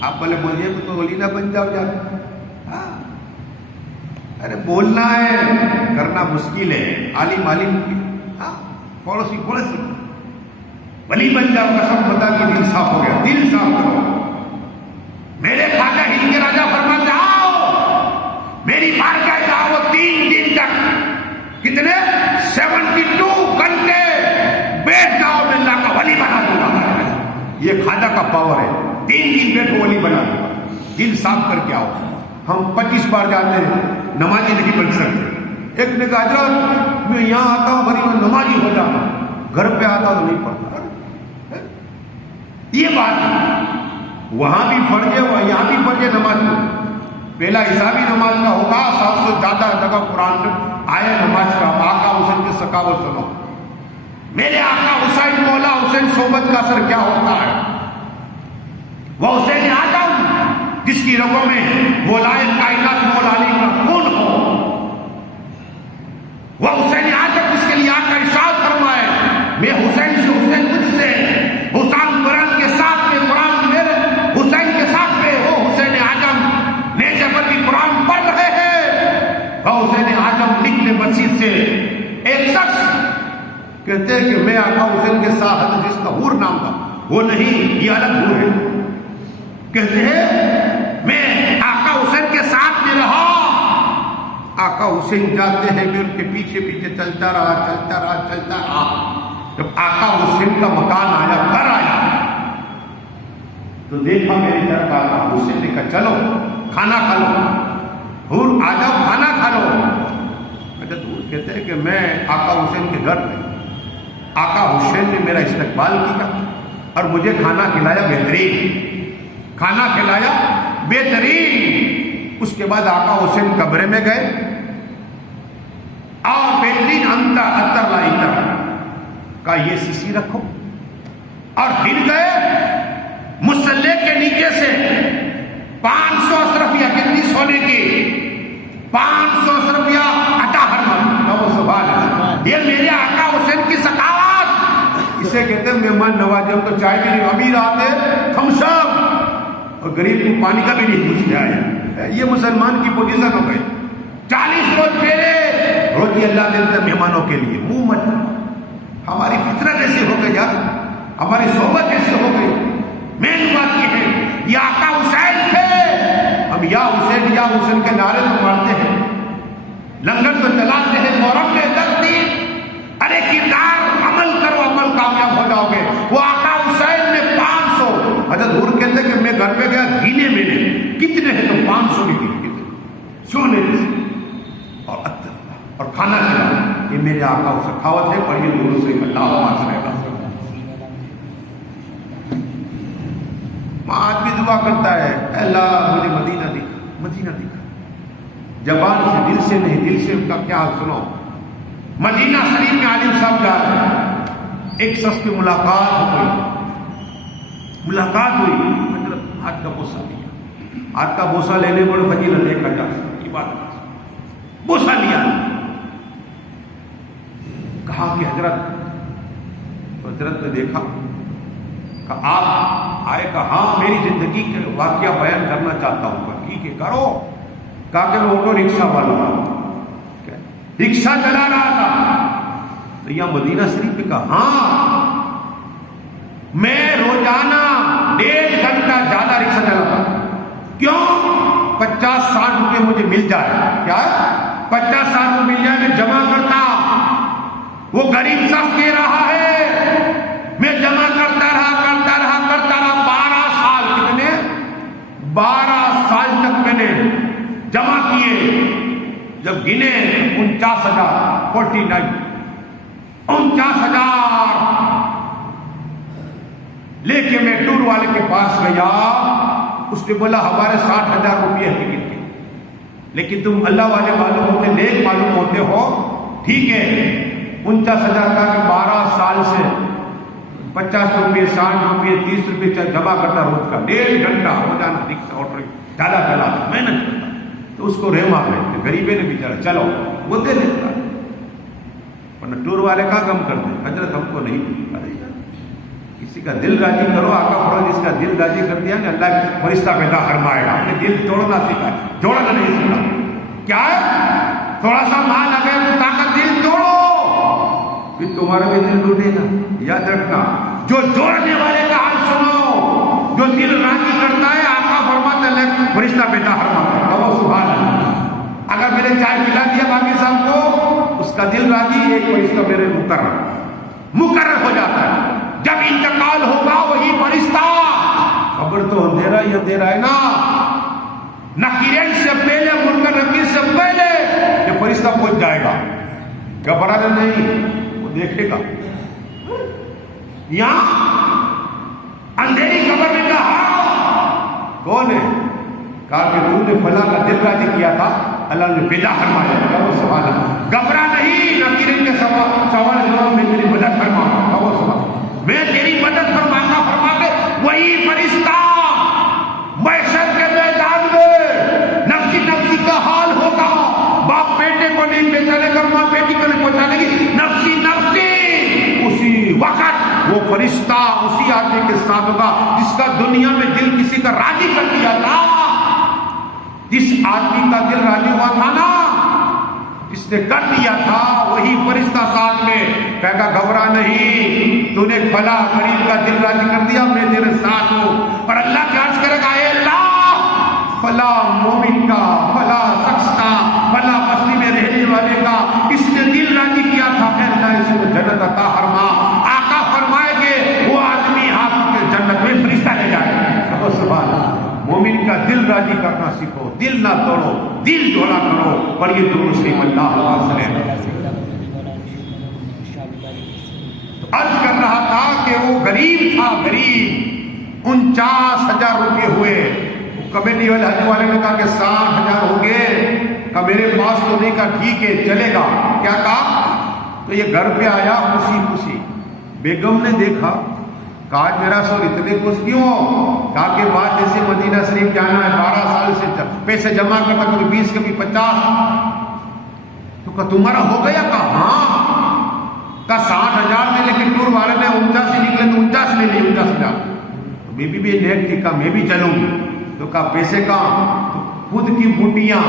آپ بولے مجھے تو ولی نہ بن جاؤ جا. ارے بولنا ہے، کرنا مشکل ہے. عالم پڑوسی ولی بن جاؤ. قسم خدا کی دل صاف ہو گیا. دل صاف کرو. میرے خواجہ ہند کے راجا فرماتے آؤ میری بارگاہ جاؤ. 3 دن تک کتنے 72 گھنٹے بیٹھ جاؤ، میں اللہ کا ولی بنا دوں گا. یہ خواجہ کا پاور ہے. 3 دن بیٹھو ولی بنا دوں گا. دل صاف کر کے آؤ. ہم 25 بار جاتے ہیں، نمازی نہیں بن سکتے. ایک نے کہا حضرت میں یہاں آتا ہوں بھری میں نمازی ہو جاتا ہوں، گھر پہ آتا تو نہیں پڑھتا. یہ بات وہاں بھی فرض ہے، یہاں بھی فرض ہے نماز. پہلا حسابی نماز کا ہوگا. 700 سے زیادہ جگہ قرآن میں آیا نماز کا. آقا حسین کی ثقافت سنو. میرے آقا حسین مولا حسین صحبت کا اثر کیا ہوتا ہے. وہ حسین آدم جس کی رگوں میں مولائے کائنات مولا علی کا خون ہو. وہ حسین آدم جس کے لیے آقا ارشاد فرمائے میں حسین سے، حسین مجھ سے، حسین قرآن کے ساتھ میں، قرآن میرے حسین کے ساتھ میں. وہ حسین آدم نیچے پر بھی قرآن پڑھ رہے ہیں. وہ حسین آدم نکلے مسجد سے. ایک شخص کہتے ہیں کہ میں آقا حسین کے ساتھ، جس کا حور نام تھا، وہ نہیں، یہ الگ حور ہے. کہتے ہیں میں آقا حسین کے ساتھ میں رہا. آقا حسین جاتے ہیں کہ ان کے پیچھے پیچھے چلتا رہا. جب آقا حسین کا مکان آیا، گھر آیا، تو دیکھا میری طرف آقا حسین نے کہا چلو کھانا کھا لو. حور آ جاؤ کھانا کھا لو. حضرت کہتے ہیں کہ میں آقا حسین کے گھر میں، آقا حسین نے میرا استقبال کیا اور مجھے کھانا کھلایا بہترین. کھانا کھلایا بہترین. اس کے بعد آقا حسین کمرے میں گئے اور بہترین اتر لائی کہا یہ سیسی رکھو. اور پھر گئے مصلے کے نیچے سے 500 اشرفیہ کتنی سونے کی 500 اشرفیہ عطا فرمایا. سبحان اللہ. یہ میرے آقا حسین کی سخاوت. اسے کہتے ہیں مہمان نوازی. ہم تو چائے بھی نہیں، امیر آتے تھمس اپ، اور غریب کو پانی کا بھی نہیں پوچھتے آیا. یہ مسلمان کی پوزیشن ہو گئی. 40 روز پہلے روٹی اللہ دیتے ہیں مہمانوں کے لیے. منہ مت. ہماری فطرت ایسی ہو گئی یار، ہماری صحبت ایسی ہو گئی. مین بات یہ ہے یہ آقا حسین تھے. ہم یا حسین کے نعرے تو مارتے ہیں، لنگر تو چلاتے ہیں، محرم میں 10 دن. ارے کردار عمل کرو، عمل کامیاب ہو جاؤ گے. وہ آقا حسین نے 500. حضرت حور کہتے ہیں کہ میں گھر پہ گیا گینے میں نے کتنے ہیں تو 500 بھی گنے سونے اور اتر اور کھانا کھلانا. یہ میرے آقا و سخاوت ہے. پڑھیے دور سے اللہ پاس رہے گا. آج بھی دعا کرتا ہے اے اللہ مجھے مدینہ دکھا، مدینہ دکھا. زبان سے، دل سے نہیں، دل سے ان کا کیا سنو. مدینہ شریف میں عالم صاحب جا رہے ہیں. ایک شخص کی ملاقات ہو گئی. ملاقات ہوئی، مطلب ہاتھ کا بوسہ لیا. ہاتھ کا بوسہ لینے بڑے فضیلت دیکھا جا سکتا. بوسہ لیا. کہ حضرت، تو حضرت نے دیکھا کہ آپ آئے، کہا ہاں میری زندگی کے واقعہ بیان کرنا چاہتا ہوں. کہا ٹھیک ہے کرو. کہا کہ میں آٹو رکشہ والا ہوں، رکشہ چلا رہا تھا. تو یہاں مدینہ شریف میں کہا ہاں میں روزانہ 1.5 گھنٹہ زیادہ رکشہ چلاتا ہوں. کیوں؟ 50-60 روپے مجھے مل جائے. کیا 50-60 روپے مل جائے میں جمع کرتا. وہ غریب شخص دے رہا ہے، میں جمع کرتا رہا 12 سال. کتنے؟ 12 سال تک میں نے جمع کیے. جب گنے 49,000 لے کے میں ٹور والے کے پاس گیا. اس نے بولا ہمارے 60,000 روپئے ہے ٹکٹ کے، لیکن تم اللہ والے معلوم ہوتے، نیک معلوم ہوتے ہو، ٹھیک ہے 49,000 کا کہ 12 سال سے 50 روپئے 60 روپئے 30 روپئے جمع کرتا روز کا. 1.5 گھنٹہ روزانہ رکشہ آٹو زیادہ چلاتا، محنت کرتا. تو اس کو رحم آ گئے، غریبے نے بیچارہ چلو وہ دے دیتا. ورنہ ٹور والے کا کم کرتے، حضرت ہم کو نہیں. ارے یار کسی کا دل راضی کرو. آقا فرمایا جس کا دل راضی کر دیا نا اللہ فرشتہ پیدا فرمائے گا. ہم نے دل توڑنا سیکھا ہے، جوڑنا نہیں سیکھا. کیا ہے؟ تھوڑا سا مال آ گیا تو طاقت دل توڑو، پھر تمہارا بھی دل ٹوٹے گا. یاد رکھنا، جو جوڑنے والے کا حال سنو، جو دل راضی کرتا ہے آقا فرماتا ہے فرشتہ پیدا فرماتا ہے. سبحان اللہ. اگر میں نے چائے پلا دیا باقی صاحب کو، اس کا دل راضی، ایک فرشتہ میرے مقرر ہو جاتا ہے. جب انتقال ہوگا وہی فرشتہ، خبر تو اندھیرا ہی اندھیرا ہے نا. نکیرین سے پہلے، منکر نکیر سے پہلے یہ فرشتہ پہنچ جائے گا. گھبرانا نہیں، وہ دیکھے گا. یہاں اندھیری خبر میں کہا کون ہے؟ کہا کہ تو نے فلاں کا دل راضی کیا تھا، اللہ نے پیدا فرمایا. سبحان اللہ. گھبرا نہیں، نکیرین کے سوال جواب میں تیری مدد فرما. میں تیری مدد فرما کے وہی فرشتہ محشر کے میدان میں نفسی کا حال ہوگا. باپ بیٹے کو نہیں پہچانے گا، ماں بیٹی کو نہیں پہچانے گی. نفسی اسی وقت وہ فرشتہ اسی آدمی کے ساتھ ہوگا جس کا دنیا میں دل کسی کا راضی کر دیا تھا. جس آدمی کا دل راضی ہوا تھا نا، جس نے کر دیا تھا، وہی فرشتہ ساتھ میں کہے گا گھبرا نہیں، تو نے فلاں غریب کا دل راضی کر دیا، میں تیرے ساتھ ہوں. اور اللہ کیا عرض کرے گا، اے اللہ فلاں مومن کا، فلاں شخص کا، فلاں بستی میں رہنے والے کا اس نے دل راضی کیا تھا، اے اللہ اسے تو جنت عطا فرما. آقا فرمائے گے وہ آدمی ہاتھ کے جنت میں فرشتہ لے جائے گا. سبحان اللہ. مومن کا دل راضی کرنا سیکھو، دل نہ توڑو، دل جوڑا کرو. پڑھیے درود شریف اللہ علیہ وسلم. عرض کر رہا تھا کہ وہ غریب تھا، غریب. 49,000 روپے ہوئے. کمیٹی والے حج والے نے کہا کہ 60,000 ہو گئے. کہا میرے پاس تو نہیں. کہا ٹھیک ہے چلے گا. کیا کہا؟ تو یہ گھر پہ آیا خوشی. بیگم نے دیکھا، کہا میرا سور اتنے خوش کیوں؟ کہا کہ بات جیسے مدینہ شریف جانا ہے، 12 سال سے پیسے جمع کرتا، کبھی 20 کبھی 50. تو کہا تمہارا ہو گیا؟ کہا ہاں. کہا 60,000 تھے لیکن ٹور والے نے 49 نکلے تو 49 لے لی. 49,000. بیبی بھی نیک تھی، کہا میں بھی چلوں گی. تو کہا پیسے کہاں؟ خود کی بوٹیاں،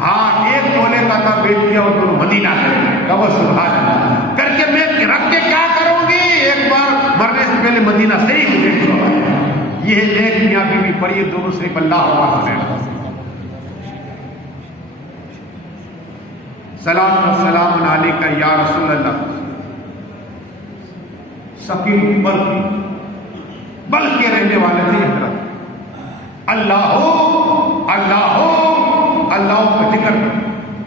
ہاں 1 تولے کا تھا، بیچ دیا اور دونوں مدینہ گئے. کہا سبحان اللہ. کر کے میں رکھ کے کیا کروں گی؟ ایک بار مرنے سے پہلے مدینہ شریف دیکھ لو. یہ نیک میاں بیوی. پڑھیے دونوں صرف اللہ علیہ. سلام و سلام علیکہ یا رسول اللہ. سکین بل کے رہنے والے تھے حضرت. اللہ ہو کا ذکر.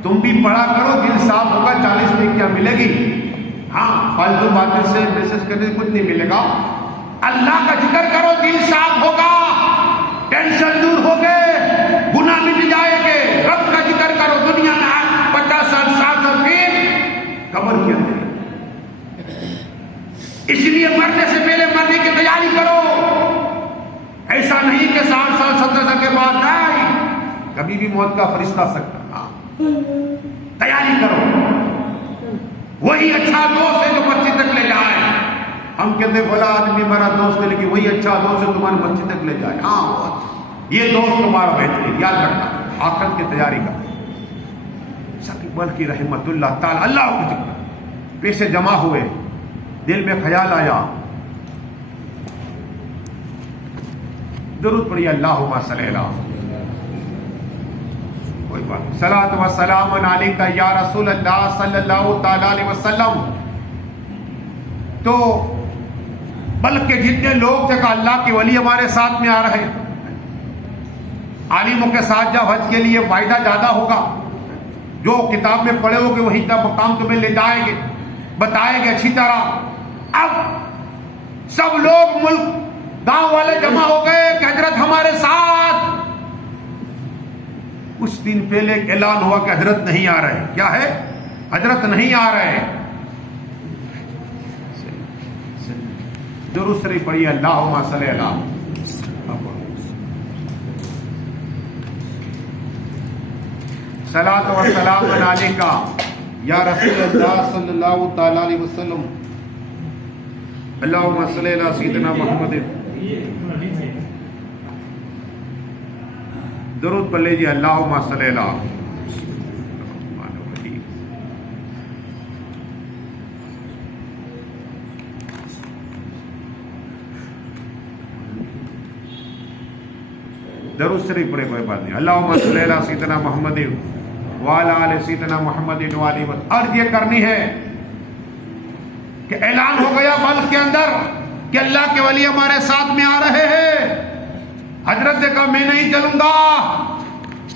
تم بھی پڑھا کرو، دل صاف ہوگا. 40 میں کیا ملے گی؟ ہاں فالتو باتیں سے میسج کرنے سے کچھ نہیں ملے گا. اللہ کا ذکر کرو، دل صاف ہوگا، ٹینشن دور ہو گئے، گناہ مٹ جائیں گے. رب کا ذکر کرو. دنیا میں 50 سال 60 سال پھر قبر کے اندر. اس لیے مرنے سے پہلے مرنے کی تیاری کرو. ایسا نہیں کہ 60 سال 70 سال کے بعد آئی، کبھی بھی موت کا فرشتہ سکتا. تیاری کرو. وہی اچھا دوست ہے جو مسجد تک لے جائے. ہم کہتے ہیں فلاں آدمی ہمارا دوست ہے لیکن وہی اچھا دوست ہے تمہاری مسجد تک لے جائے. ہاں وہ اچھا، یہ دوست تمہارا بہترین. یاد رکھنا آخرت کی تیاری کا. ثقیب بلخی رحمت اللہ تعالی اللہ کو ذکر، پیسے جمع ہوئے، دل میں خیال آیا، درود پڑھیے اللہم صلی اللہ، کوئی بات، صلاۃ و سلام علیک یا رسول اللہ صلی اللہ تعالی علیہ وسلم. تو بلکہ جتنے لوگ تھے کہ اللہ کے ولی ہمارے ساتھ میں آ رہے، عالموں کے ساتھ جب حج کے لیے فائدہ زیادہ ہوگا، جو کتاب میں پڑھے ہو کہ وہی کا مقام تمہیں لے جائیں گے، بتائیں گے اچھی طرح. اب سب لوگ ملک گاؤں والے جمع ہو گئے کہ حضرت ہمارے ساتھ. کچھ دن پہلے ایک اعلان ہوا کہ حضرت نہیں آ رہے. کیا ہے؟ حضرت نہیں آ رہے. درود شریف پڑھیے اللہم صلی اللہ. صلاۃ و سلام علیک یا رسول اللہ صلی اللہ تعالی علیہ وسلم. اللہم صلی علی سیدنا محمد. درود پڑھ لیجیے اللہم صلی اللہ. درود شریف پڑھے کوئی بات نہیں. اللہم صلی علی سیدنا محمد وعلی آل سیدنا محمد وعلی. عرض یہ کرنی ہے کہ اعلان ہو گیا بلخ کے اندر کہ اللہ کے ولی ہمارے ساتھ میں آ رہے ہیں. حضرت نے کہا میں نہیں چلوں گا.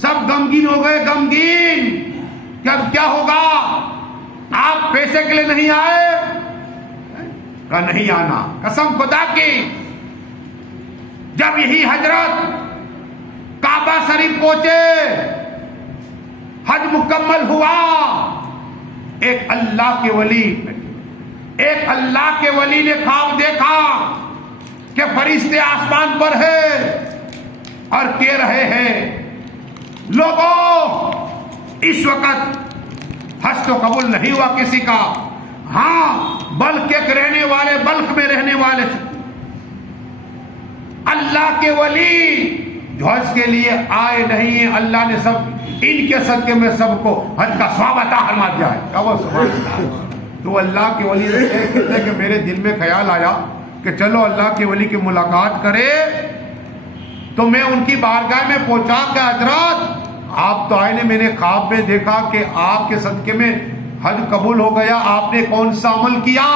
سب غمگین ہو گئے، غمگین کہ اب کیا ہوگا. آپ پیسے کے لیے نہیں آئے؟ کہا نہیں آنا. قسم خدا کی جب یہی حضرت کعبہ شریف پہنچے، حج مکمل ہوا، ایک اللہ کے ولی نے خواب دیکھا کہ فرشتے آسمان پر ہے اور کہہ رہے ہیں لوگوں اس وقت حج تو قبول نہیں ہوا کسی کا. ہاں بلخ کے رہنے والے، بلخ میں رہنے والے اللہ کے ولی جو حج کے لیے آئے نہیں ہیں، اللہ نے سب ان کے صدقے میں سب کو حج کا ثواب عطا فرما دیا ہے. تو اللہ کے ولی کہتے ہیں کہ میرے دل میں خیال آیا کہ چلو اللہ کے ولی کی ملاقات کرے. تو میں ان کی بارگاہ میں پہنچا کہ حضرت آپ تو آئے نے، میں نے خواب میں دیکھا کہ آپ کے صدقے میں حج قبول ہو گیا، آپ نے کون سا عمل کیا؟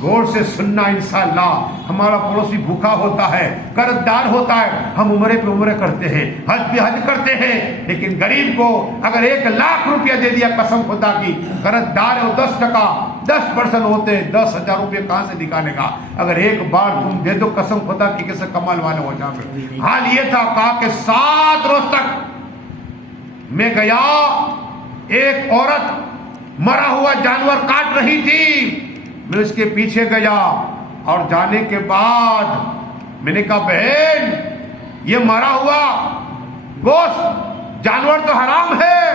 غور سے سننا انشاءاللہ. ہمارا پڑوسی بھوکا ہوتا ہے، قرض دار ہوتا ہے، ہم عمرے پہ عمرے کرتے ہیں، حج پہ حج کرتے ہیں، لیکن غریب کو اگر 1,00,000 روپیہ دے دیا قسم خدا کی، قرض دار ہو 10% ہوتے 10,000 روپے کہاں سے نکالے گا؟ اگر ایک بار تم دے دو قسم خدا کی کیسے کمال والے ہو جاؤ. حال یہ تھا کہا کہ 7 روز تک میں گیا، ایک عورت مرا ہوا جانور کاٹ رہی تھی، میں اس کے پیچھے گیا اور جانے کے بعد میں نے کہا بہن یہ مرا ہوا گوشت جانور تو حرام ہے.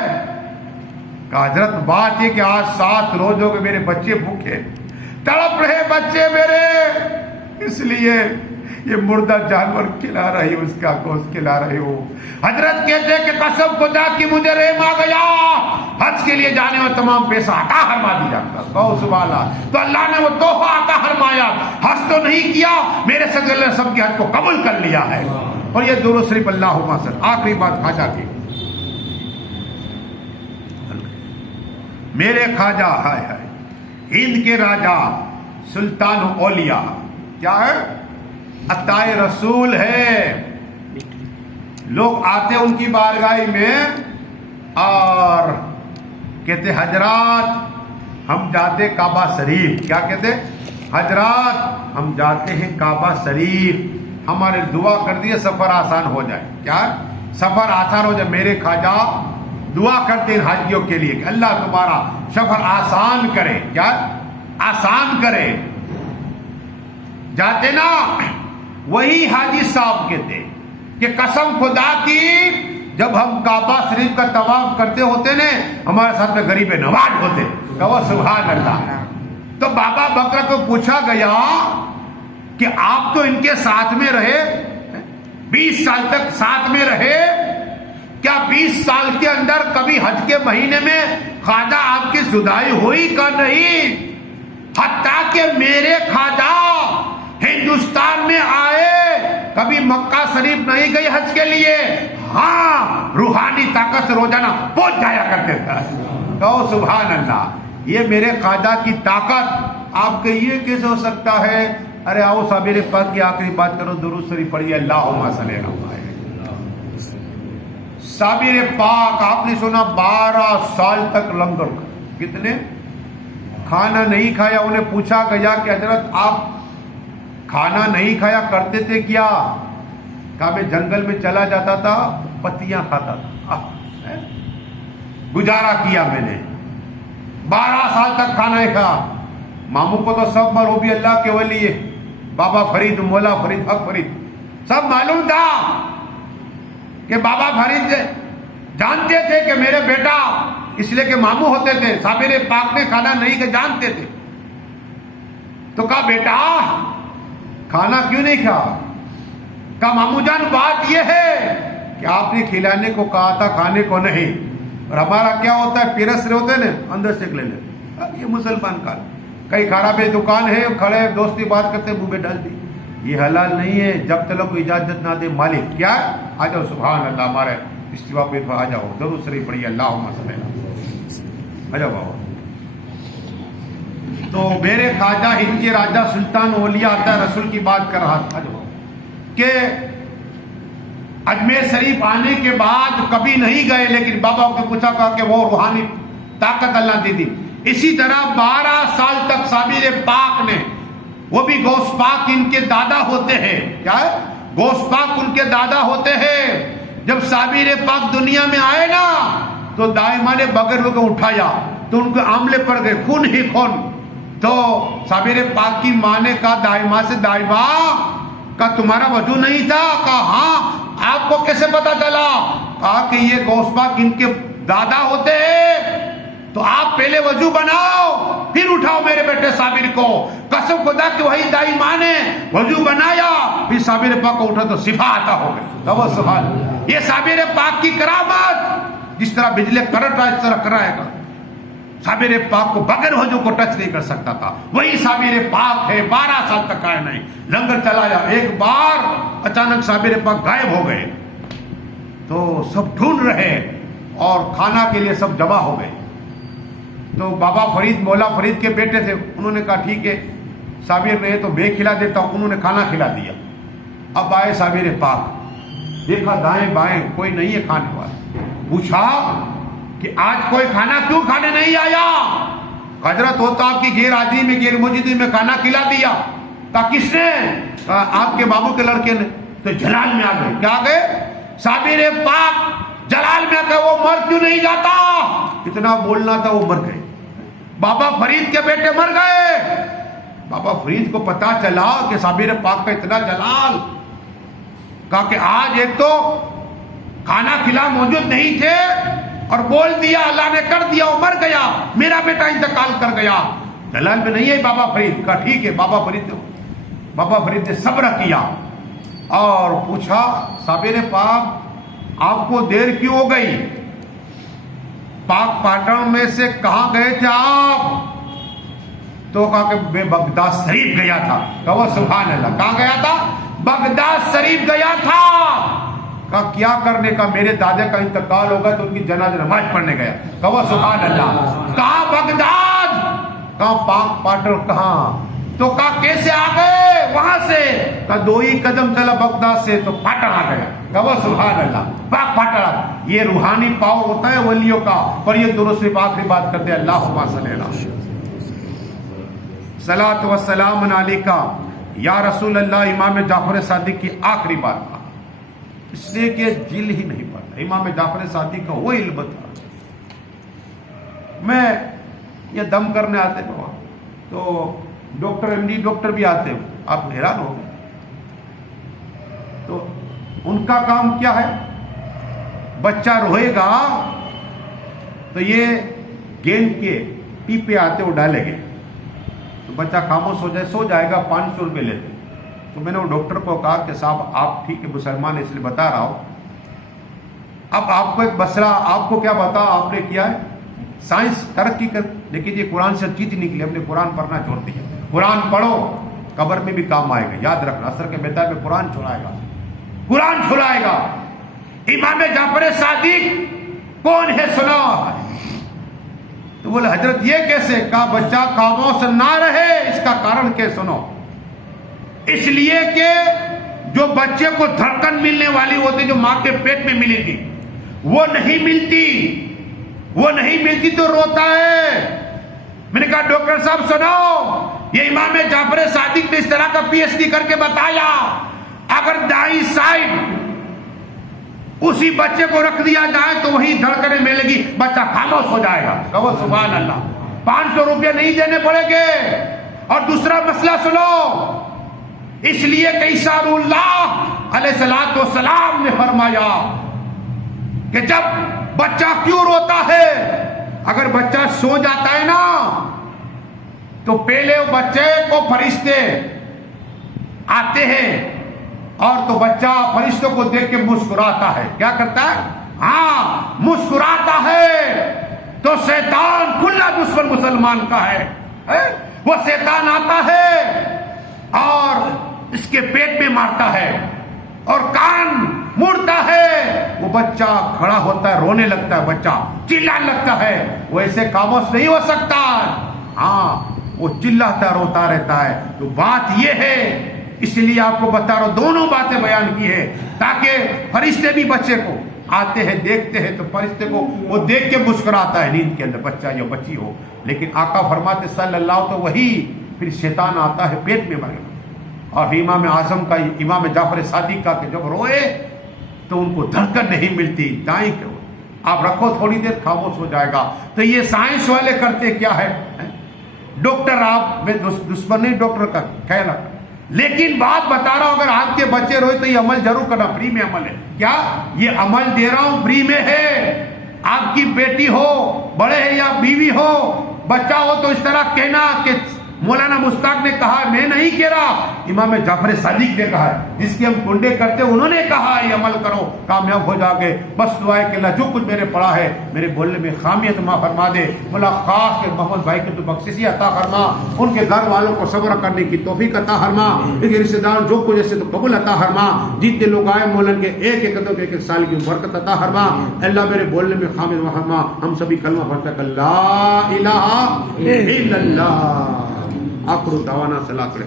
کہا حضرت بات یہ کہ آج 7 روز ہو گئے میرے بچے بھوکے تڑپ رہے بچے میرے، اس لیے یہ مردہ جانور کھلا رہی ہو، اس کا گوشت کھلا رہے ہو. حضرت کہتے کہ قسم خدا کی مجھے رحم آ گیا، حج کے لیے جانے میں تمام پیسہ عطا فرما دیا. سبحان اللہ. تو اللہ نے وہ تحفہ عطا فرمایا. حج تو نہیں کیا، میرے صدقے اللہ نے سب کے حج کو قبول کر لیا ہے. اور یہ درود شریف اللہم صلی. آخری بات خواجہ کی، میرے خواجہ ہائے ہائے ہند کے راجا سلطان اولیاء کیا ہے؟ عطائے رسول ہے. لوگ آتے ان کی بارگاہ میں اور کہتے حضرات ہم جاتے کعبہ شریف. کیا کہتے؟ حضرات ہم جاتے ہیں کعبہ شریف، ہمارے دعا کر دیے سفر آسان ہو جائے. کیا سفر آسان ہو جائے؟ میرے خواجہ دعا کرتے ہیں حاجیوں کے لیے کہ اللہ تمہارا سفر آسان کرے. کیا آسان کرے. جاتے نا وہی حاجی صاحب کہتے کہ قسم خدا کی جب ہم کعبہ شریف کا طواف کرتے ہوتے نا ہمارے ساتھ میں غریب نواز ہوتے. کہو سبحان اللہ. تو بابا بکر کو پوچھا گیا کہ آپ تو ان کے ساتھ میں رہے 20 سال تک ساتھ میں رہے, کیا 20 سال کے اندر کبھی حج کے مہینے میں خواجہ آپ کی جدائی ہوئی کا نہیں؟ حتیٰ کہ میرے خواجہ ہندوستان میں آئے کبھی مکہ شریف نہیں گئی حج کے لیے, ہاں روحانی طاقت سے روزانہ پہنچ جایا کرتے تھے. کہو سبحان اللہ. یہ میرے خواجہ کی طاقت آپ کے یہ کیسے ہو سکتا ہے؟ ارے آؤ صابر پاک کی آخری بات کرو, درود شریف پڑھیے, اللہم صلی علی محمد. صابر پاک آپ نے سنا 12 سال تک لنگر, کتنے کھانا نہیں کھایا. انہیں پوچھا گیا کہ حضرت آپ کھانا نہیں کھایا کرتے تھے کیا؟ کہا میں جنگل میں چلا جاتا تھا, پتیاں کھاتا تھا, گزارا کیا میں نے. 12 سال تک کھانا نہیں کھایا. ماموں کو تو سب معلوم بھی اللہ کے ولی ہے, بابا فرید, مولا فرید, حق فرید, سب معلوم تھا کہ بابا فرید جانتے تھے کہ میرے بیٹا, اس لیے کہ ماموں ہوتے تھے, صابر پاک نے کھانا نہیں کہ جانتے تھے. تو کہا بیٹا کھانا کیوں نہیں کھایا؟ کہا ماموں جان بات یہ ہے کہ آپ نے کھلانے کو کہا تھا, کھانے کو نہیں. اور ہمارا کیا ہوتا ہے, پیرس رہے ہوتے نا اندر سے لے لیتے. یہ مسلمان کا کئی خراب دکان ہے, کھڑے دوستی بات کرتے منہ میں ڈال دی. یہ حلال نہیں ہے جب تک کو اجازت نہ دے مالک. کیا آ جاؤ سبحان اللہ, ہمارے استوا پہ آ جاؤ, درود شریف پڑھیے, اللہم صلی علی. آ جاؤ بابا. تو میرے خواجہ ہند کے راجہ سلطان اولیاء آتا رسول کی بات کر رہا تھا کہ اجمیر شریف آنے کے بعد کبھی نہیں گئے, لیکن بابا کو پوچھا کہا کہ وہ روحانی طاقت اللہ دی. اسی طرح 12 سال تک صابر پاک نے, وہ بھی غوث پاک ان کے دادا ہوتے ہیں. کیا ہے؟ غوث پاک ان کے دادا ہوتے ہیں. جب صابر پاک دنیا میں آئے نا تو دائمہ نے بغیر کو اٹھایا تو ان کے آملے پڑ گئے, خون ہی خون. تو صابر پاک کی ماں نے کہا دائمہ سے, دائمہ کا تمہارا وضو نہیں تھا؟ کہا ہاں. آپ کو کیسے پتا چلا؟ کہا کہ یہ غوث پاک ان کے دادا ہوتے ہیں, تو آپ پہلے وضو بناؤ پھر اٹھاؤ میرے بیٹے صابر کو. قسم خدا کہ وہی دائی ماں نے وضو بنایا, پھر صابر پاک کو اٹھا تو شفا عطا ہو گئی. تو سبحان, یہ صابر پاک کی کرامت, جس طرح بجلی کرنٹ اس طرح کرائے گا. صابر پاک کو بغیر وضو کو ٹچ نہیں کر سکتا تھا. وہی صابر پاک ہے, 12 سال تک آئے نہیں, لنگر چلایا. ایک بار اچانک صابر پاک غائب ہو گئے تو سب ڈھونڈ رہے اور کھانا کے لیے سب جمع ہو گئے. تو بابا فرید, مولا فرید کے بیٹے تھے, انہوں نے کہا ٹھیک ہے صابر رہے تو میں کھلا دیتا ہوں. انہوں نے کھانا کھلا دیا. اب آئے صابر پاک, دیکھا دائیں بائیں کوئی نہیں ہے کھانے والا. پوچھا کہ آج کوئی کھانا کیوں کھانے نہیں آیا؟ حضرت ہوتا آپ کی غیر حاضری میں, غیر موجودگی میں کھانا کھلا دیا. کہا کس نے؟ کہا آپ کے بابو کے لڑکے نے. تو جلال میں آ گئے. کیا گئے؟ صابر پاک جلال میں آ گئے. وہ مر کیوں نہیں جاتا؟ کتنا بولنا تھا وہ مر گئے. بابا فرید کے بیٹے مر گئے. بابا فرید کو پتا چلا کہ صابر پاک کا اتنا جلال. کہا کہ آج ایک تو کھانا کھلا موجود نہیں تھے اور بول دیا, اللہ نے کر دیا, وہ مر گیا, میرا بیٹا انتقال کر گیا. جلال میں نہیں ہے بابا فرید. کہا ٹھیک ہے. بابا فرید نے صبر کیا اور پوچھا صابر پاک آپ کو دیر کیوں ہو گئی؟ پاک پاٹن میں سے کہاں گئے تھے آپ؟ تو کہا کہ میں بغداد شریف گیا تھا. کہا سبحان اللہ. کہاں گیا تھا؟ بغداد شریف گیا تھا. کہا کیا کرنے کا؟ میرے دادا کا انتقال ہوگا تو ان کی جنازہ نماز پڑھنے گیا. کہا سبحان اللہ. کہاں بغداد؟ کہاں پاک پاٹن کہاں؟ تو کہا کیسے آ گئے وہاں سے؟ کہا 2 ہی قدم چلا بغداد سے تو پاٹن آ گیا. کہا سبحان اللہ. پاک پاٹن, یہ روحانی پاور ہوتا ہے ولیوں کا. پر یہ درود سے آخری بات کرتے ہیں, اللہم صلی علی صلاۃ و سلام علیکہ یا رسول اللہ. امام جعفر صادق کی آخری بات تھا, اس لیے کہ دل ہی نہیں پڑتا. امام جعفر صادق کا وہ علم تھا. میں یہ دم کرنے آتے بابا تو ڈاکٹر ایم ڈی ڈاکٹر بھی آتے ہیں, آپ حیران ہو گئے. تو ان کا کام کیا ہے؟ بچہ روئے گا تو یہ گیند کے پیپے آتے وہ ڈالیں گے تو بچہ خاموش ہو جائے، سو جائے گا، 500 روپے لیتے. تو میں نے وہ ڈاکٹر کو کہا کہ صاحب آپ ٹھیک ہے مسلمان اس لیے بتا رہا ہوں، اب آپ کو ایک مسئلہ آپ کو کیا بتا آپ نے کیا ہے، سائنس ترقی کر، لیکن یہ قرآن سے چیز نکلی، ہم نے قرآن پڑھنا چھوڑ دیا. قرآن پڑھو، قبر میں بھی کام آئے گا، یاد رکھنا. عصر کے بیدار میں قرآن چھڑائے گا، قرآن چھڑائے گا. امام جعفر صادق کون ہے سنا؟ تو بولے حضرت یہ کیسے؟ کہا بچہ خاموش نہ رہے اس کا کارن کیا سنو. اس لیے کہ جو بچے کو دھڑکن ملنے والی ہوتی جو ماں کے پیٹ میں ملی تھی وہ نہیں ملتی تو روتا ہے. میں نے کہا ڈاکٹر صاحب سنو، یہ امام جعفر صادق نے اس طرح کا پی ایچ ڈی کر کے بتایا اگر دائیں سائڈ اسی بچے کو رکھ دیا جائے تو وہی دھڑکنیں ملے گی، بچہ خاموش ہو جائے گا. کہو سبحان اللہ. 500 روپے نہیں دینے پڑیں گے. اور دوسرا مسئلہ سنو، اس لیے کہ عیسیٰ اللہ علیہ الصلوۃ والسلام نے فرمایا کہ جب بچہ کیوں روتا ہے، اگر بچہ سو جاتا ہے نا تو پہلے وہ بچے کو فرشتے آتے ہیں اور تو بچہ فرشتوں کو دیکھ کے مسکراتا ہے. کیا کرتا ہے؟ ہاں مسکراتا ہے. تو شیطان کھلا دشمن مسلمان کا ہے، وہ شیطان آتا ہے اور اس کے پیٹ میں مارتا ہے اور کان مڑتا ہے، وہ بچہ کھڑا ہوتا ہے، رونے لگتا ہے، بچہ چلانے لگتا ہے. وہ ایسے خاموش نہیں ہو سکتا، ہاں وہ چلاتا روتا رہتا ہے. تو بات یہ ہے، اس لیے آپ کو بتا رہا ہوں، دونوں باتیں بیان کی ہے تاکہ فرشتے بھی بچے کو آتے ہیں دیکھتے ہیں تو فرشتے کو وہ دیکھ کے مسکراتا ہے نیند کے اندر، بچہ یا بچی ہو. لیکن آقا فرماتے صلی اللہ تو وہی پھر شیطان آتا ہے پیٹ میں مرے. اور امام اعظم کا امام جعفر صادق کا کہ جب روئے تو ان کو دھڑکن نہیں ملتی، دائیں کرو آپ رکھو تھوڑی دیر خاموش ہو جائے گا. تو یہ سائنس والے کرتے کیا ہے، ڈاکٹر آپ میں دشمن نہیں ڈاکٹر کا خیال رکھنا، لیکن بات بتا رہا ہوں اگر آپ کے بچے روئے تو یہ عمل ضرور کرنا، فری میں عمل ہے. کیا یہ عمل دے رہا ہوں فری میں ہے. آپ کی بیٹی ہو، بڑے ہیں یا بیوی ہو، بچہ ہو تو اس طرح کہنا کہ مولانا مشتاق نے کہا، میں نہیں کہہ رہا، امام جعفر صادق نے کہا ہے، جس کی ہم کنڈے کرتے انہوں نے کہا یہ عمل کرو کامیاب ہو جاؤ گے. بس دعائے کہ اللہ جو کچھ میرے پڑھا ہے میرے بولنے میں خامیت معاف فرما دے. مولا خاص کے محمد بھائی کو تو بخششی عطا فرما، ان کے گھر والوں کو صبر کرنے کی توفیق عطا فرما، ان کے رشتے دار جو کچھ ایسے تو قبول عطا فرما. جتنے لوگ آئے مولانا کے ایک ایک قدم ایک سال کی برکت عطا فرما. اللہ میرے بولنے میں خامیت معاف فرما. ہم سبھی کلمہ پڑھتے ہیں لا الہ الا اللہ. آخر دعوانا صلاۃ علیہ